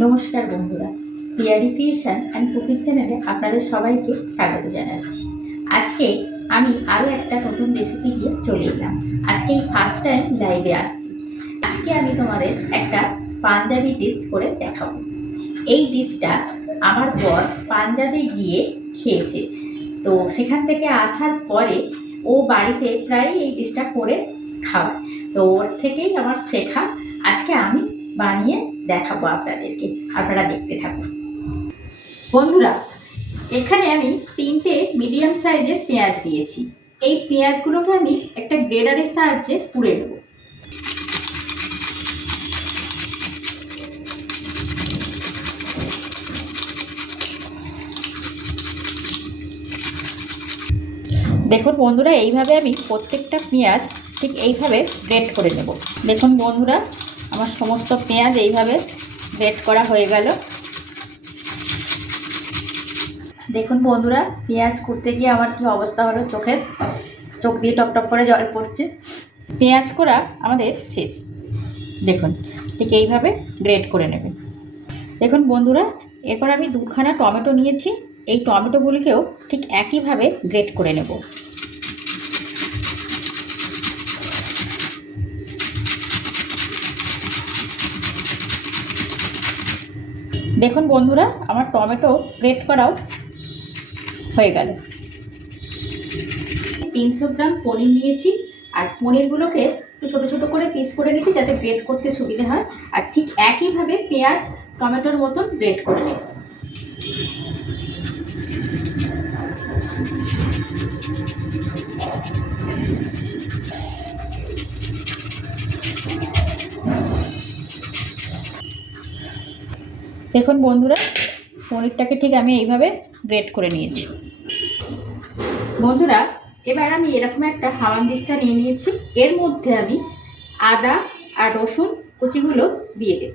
নমস্কার বন্ধুরা, Piyari creation and cooking চ্যানেলে আপনাদের সবাইকে স্বাগত জানাচ্ছি। আজকে আমি আরও একটা নতুন রেসিপি নিয়ে চলে এলাম। আজকে এই ফার্স্ট টাইম লাইভে আসছি। আজকে আমি তোমাদের একটা পাঞ্জাবি ডিশ করে দেখাবো। এই ডিশটা আমার বর পাঞ্জাবে গিয়ে খেয়েছে, তো সেখান থেকে আসার পরে ও বাড়িতে প্রায়ই এই ডিশটা করে খাওয়ায়, তো ওর থেকেই আমার শেখা। আজকে আমি বানিয়ে দেখাবো আপনাদেরকে, আপনারা দেখতে থাকুন। বন্ধুরা, এখানে আমি 3টে মিডিয়াম সাইজের পেঁয়াজ নিয়েছি। এই পেঁয়াজগুলোকে আমি একটা গ্রেডারের সাহায্যে পুড়ে নেব। দেখুন বন্ধুরা, এইভাবে আমি প্রত্যেকটা পেঁয়াজ ঠিক এইভাবে গ্রেড করে নেব। দেখুন বন্ধুরা, আমার সমস্ত পেঁয়াজ এইভাবে গ্রেড করা হয়ে গেল। দেখুন বন্ধুরা, পেঁয়াজ কুটতে গিয়ে আমার কি অবস্থা হলো, চোখ দিয়ে টপটপ করে জল পড়ছে। পেঁয়াজ করা আমাদের শেষ। দেখুন ঠিক এইভাবে গ্রেড করে নেবেন। দেখুন বন্ধুরা, এরপর আমি 2খানা টমেটো নিয়েছি। এই টমেটোগুলিকেও ঠিক একইভাবে গ্রেড করে নেব। দেখুন বন্ধুরা, আমার টমেটো গ্রেড করাও হয়ে গেল। 300 গ্রাম পনির নিয়েছি, আর পনিরগুলোকে একটু ছোটো ছোটো করে পিস করে নিয়েছি যাতে গ্রেড করতে সুবিধে হয়। আর ঠিক একইভাবে পেঁয়াজ টমেটোর মতন গ্রেড করে নেব। দেখুন বন্ধুরা, পনিরটাকে ঠিক আমি এইভাবে গ্রেড করে নিয়েছি। বন্ধুরা, এবার আমি এরকম একটা হামানদিস্তা নিয়ে নিয়েছি। এর মধ্যে আমি আদা আর রসুন কুচিগুলো দিয়ে দেব,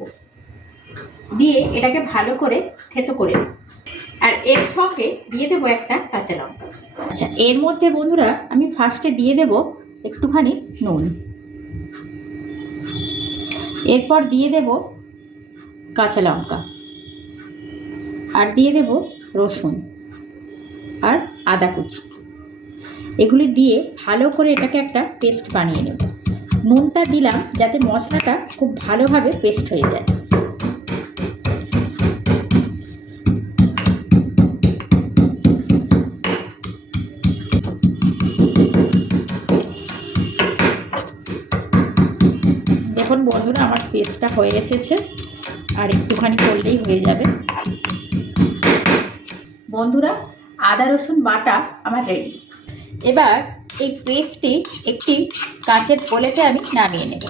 দিয়ে এটাকে ভালো করে থেতো করে নেব। আর এর সঙ্গে দিয়ে দেবো একটা কাঁচা লঙ্কা। আচ্ছা, এর মধ্যে বন্ধুরা আমি ফার্স্টে দিয়ে দেব একটুখানি নুন, এরপর দিয়ে দেব কাঁচা লঙ্কা, আর দিয়ে দেব রসুন আর আদা কুচি। এগুলি দিয়ে ভালো করে এটাকে একটা পেস্ট বানিয়ে নেব। নুনটা দিলাম যাতে মশলাটা খুব ভালোভাবে পেস্ট হয়ে যায়। দেখুন বন্ধুরা, আমার পেস্টটা হয়ে এসেছে, আর একটুখানি করলেই হয়ে যাবে। বন্ধুরা, আদা রসুন বাটা আমার রেডি। এবার এই পেস্টটি একটি কাঁচের কড়াইতে আমি নামিয়ে নেব।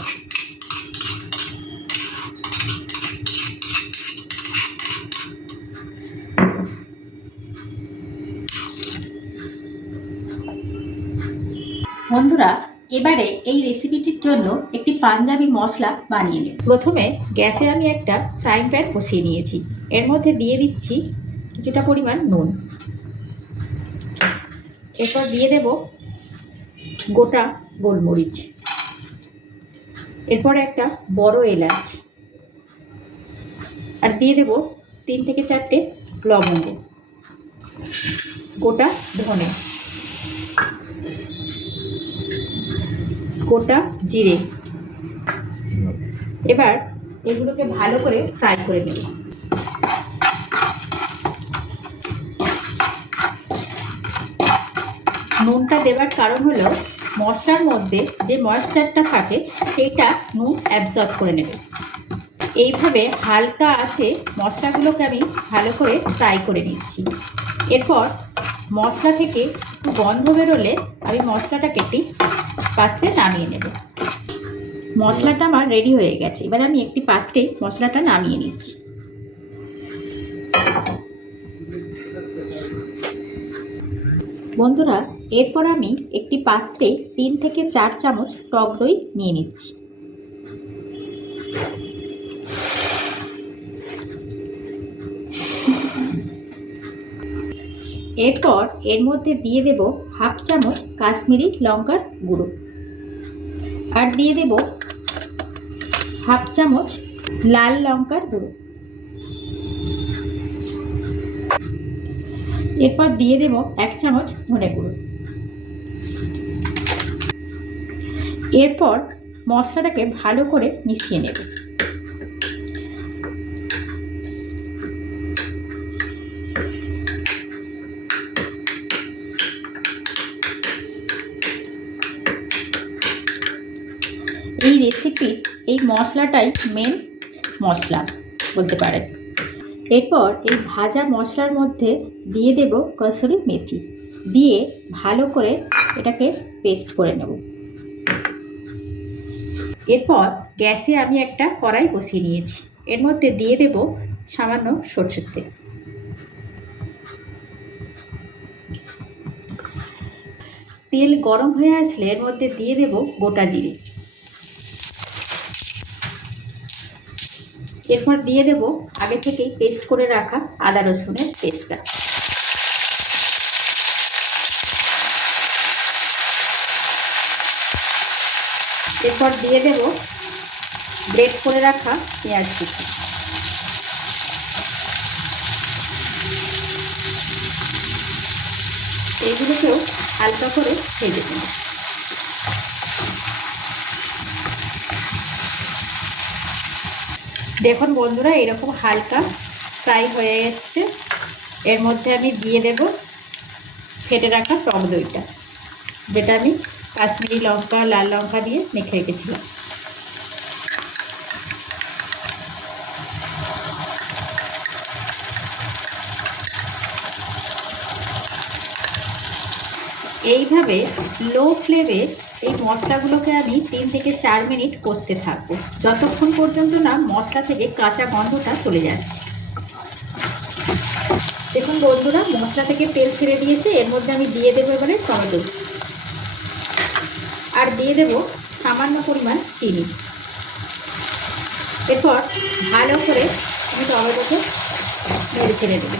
বন্ধুরা, এবারে এই রেসিপিটির জন্য একটি পাঞ্জাবি মশলা বানিয়ে নেব। প্রথমে গ্যাসে আমি একটা ফ্রাইং প্যান বসিয়ে নিয়েছি। এর মধ্যে দিয়ে দিচ্ছি কিছুটা পরিমাণ নুন, এরপর দিয়ে দেব গোটা গোলমরিচ, এরপর একটা বড় এলাচ, আর দিয়ে দেব 3 থেকে 4টে লবঙ্গ, গোটা ধনে, গোটা জিরে। এবার এগুলোকে ভালো করে ফ্রাই করে নেব। নুনটা দেবার কারণ হলো মশলার মধ্যে যে ময়েশ্চারটা থাকে সেটা নুন অ্যাবজর্ব করে নেবে। এইভাবে হালকা আছে মশলাগুলোকে আমি ভালো করে ফ্রাই করে নিচ্ছি। এরপর মশলা থেকে একটু গন্ধ বেরোলে আমি মশলাটাকে একটি পাত্রে নামিয়ে নেব। মশলাটা আমার রেডি হয়ে গেছে। এবার আমি একটি পাত্রে মশলাটা নামিয়ে নিচ্ছি। বন্ধুরা, এরপর আমি একটি পাত্রে 3 থেকে 4 চামচ টক দই নিয়ে নিচ্ছি। এরপর এর মধ্যে দিয়ে দেব হাফ চামচ কাশ্মীরি লঙ্কার গুঁড়ো, আর দিয়ে দেব হাফ চামচ লাল লঙ্কার গুঁড়ো। এরপর দিয়ে দেব 1 চামচ ধনে গুঁড়ো। এরপর মশলাটাকে ভালো করে মিশিয়ে নেব। এই রেসিপি এই মশলাটাই মেন মশলা বলতে পারেন। এরপর এই ভাজা মশলার মধ্যে দিয়ে দেব কসুরি মেথি, দিয়ে ভালো করে এটাকে পেস্ট করে নেব। এরপর গ্যাসে আমি একটা কড়াই বসিয়ে নিয়েছি, এর মধ্যে দিয়ে দেব সামান্য সরষের তেল। তেল গরম হয়ে আসলে এর মধ্যে দিয়ে দেব গোটা জিরে। এরপর দিয়ে দেব আগে থেকেই পেস্ট করে রাখা আদা রসুনের পেস্টটা। এরপর দিয়ে দেব গ্রেট করে রাখা পেঁয়াজ কুচি। এইগুলোকেও হালকা করে ভেজে নেব। দেখুন বন্ধুরা, এরকম হালকা ফ্রাই হয়ে এসছে। এর মধ্যে আমি দিয়ে দেব ফেটে রাখা টক দইটা, যেটা আমি কাশ্মীরি লঙ্কা লাল লঙ্কা দিয়ে মেখে রেখেছিলাম। এইভাবে লো ফ্লেমে এই মশলাগুলোকে আমি 3 থেকে 4 মিনিট কষতে থাকবো, যতক্ষণ পর্যন্ত না মশলা থেকে কাঁচা গন্ধটা চলে যাচ্ছে। দেখুন বন্ধুরা, মশলা থেকে তেল ছেড়ে দিয়েছে। এর মধ্যে আমি দিয়ে দেবো এবারে টমেটো, আর দিয়ে দেব সামান্য পরিমাণ চিনি। এরপর ভালো করে আমি টমেটোকে নেড়ে ছেড়ে দেবো।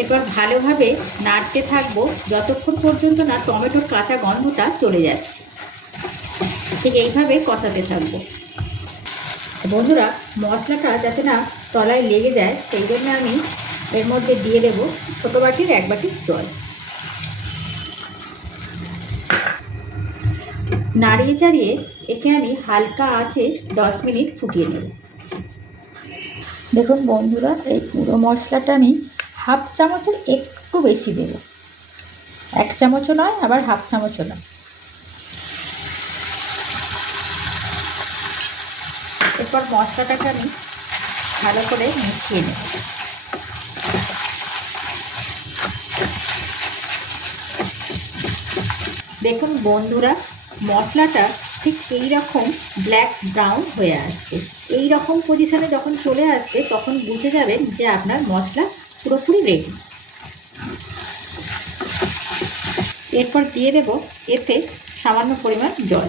এরপর ভালোভাবে নাড়তে থাকবো যতক্ষণ পর্যন্ত না টমেটোর কাঁচা গন্ধটা চলে যাচ্ছে। ঠিক এইভাবে কষাতে থাকবো। বন্ধুরা, মশলাটা যাতে না তলায় লেগে যায় সেই জন্য আমি এর মধ্যে দিয়ে দেব ছোটো বাটির 1 বাটি জল। নাড়িয়ে চাড়িয়ে একে আমি হালকা আঁচে 10 মিনিট ফুটিয়ে নেব। দেখুন বন্ধুরা, এই পুরো মশলাটা আমি হাফ চামচের একটু বেশি দেব, 1 চামচও নয় আবার হাফ চামচও নয়। এরপর মশলাটাকে আমি ভালো করে মিশিয়ে নেব। দেখুন বন্ধুরা, মশলাটা ঠিক এই রকম ব্ল্যাক ব্রাউন হয়ে আসবে। এই রকম পজিশানে যখন চলে আসবে তখন বুঝে যাবেন যে আপনার মশলা পুরোপুরি রেডি। এরপর দিয়ে দেব এতে সামান্য পরিমাণ জল।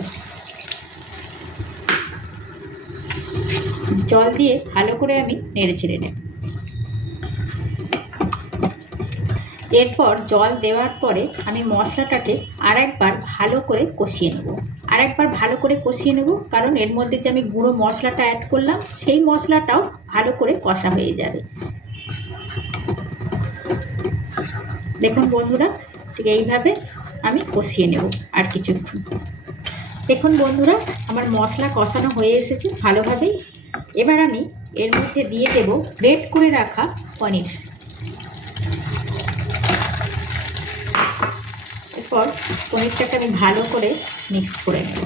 জল দিয়ে ভালো করে আমি নেড়ে চেড়ে নেব। এরপর জল দেওয়ার পরে আমি মশলাটাকে আরেকবার ভালো করে কষিয়ে নেব। আরেকবার ভালো করে কষিয়ে নেব, কারণ এর মধ্যে যে আমি গুঁড়ো মশলাটা অ্যাড করলাম সেই মশলাটাও ভালো করে কষা হয়ে যাবে। দেখুন বন্ধুরা, ঠিক এইভাবে আমি কষিয়ে নেব আর কিছুক্ষণ। দেখুন বন্ধুরা, আমার মশলা কষানো হয়ে এসেছে ভালোভাবেই। এবার আমি এর মধ্যে দিয়ে দেব গ্রেট করে রাখা পনির। এরপর পনিরটাকে আমি ভালো করে মিক্স করে নেব।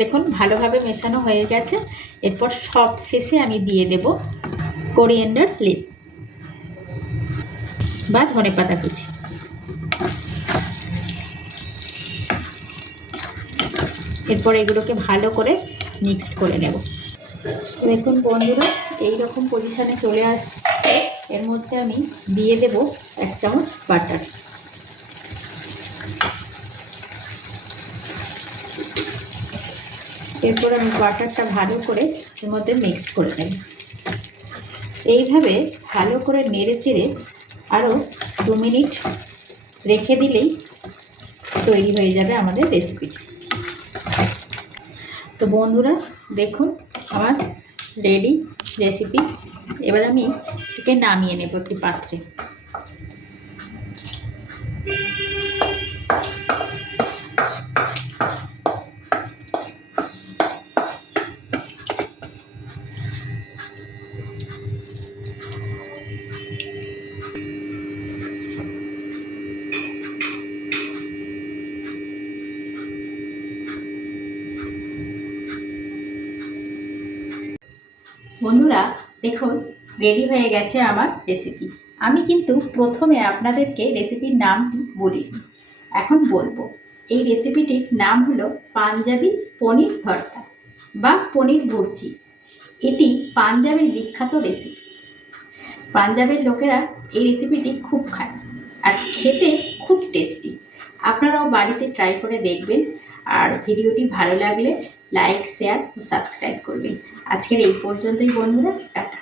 দেখুন ভালোভাবে মেশানো হয়ে গেছে। এরপর সব শেষে আমি দিয়ে দেব কোরিয়েন্ডার লিভ বা ধনেপাতা কুচি। এরপর এগুলোকে ভালো করে মিক্সড করে নেব। দেখুন বন্ধুরা, এই রকম পজিশানে চলে আসছে। এর মধ্যে আমি দিয়ে দেব 1 চামচ বাটার। এরপর আমি বাটারটা ভালো করে এর মধ্যে মিক্স করে নেব। এইভাবে ভালো করে নেড়ে চেড়ে আরও 2 মিনিট রেখে দিলেই তৈরি হয়ে যাবে আমাদের রেসিপিটা। তো বন্ধুরা দেখুন আমার রেডি রেসিপি। এবার আমি এটাকে নামিয়ে নেব একটি পাত্রে। বন্ধুরা দেখুন রেডি হয়ে গেছে আমার রেসিপি। আমি কিন্তু প্রথমে আপনাদেরকে রেসিপির নামটি বলিনি, এখন বলবো। এই রেসিপিটির নাম হলো পাঞ্জাবি পনির ভর্তা বা পনির ভুর্জি। এটি পাঞ্জাবের বিখ্যাত রেসিপি। পাঞ্জাবের লোকেরা এই রেসিপিটি খুব খায় আর খেতে খুব টেস্টি। আপনারাও বাড়িতে ট্রাই করে দেখবেন। আর ভিডিওটি ভালো লাগলে লাইক, শেয়ার ও সাবস্ক্রাইব করবেন। আজকের এই পর্যন্তই বন্ধুরা, টাটা।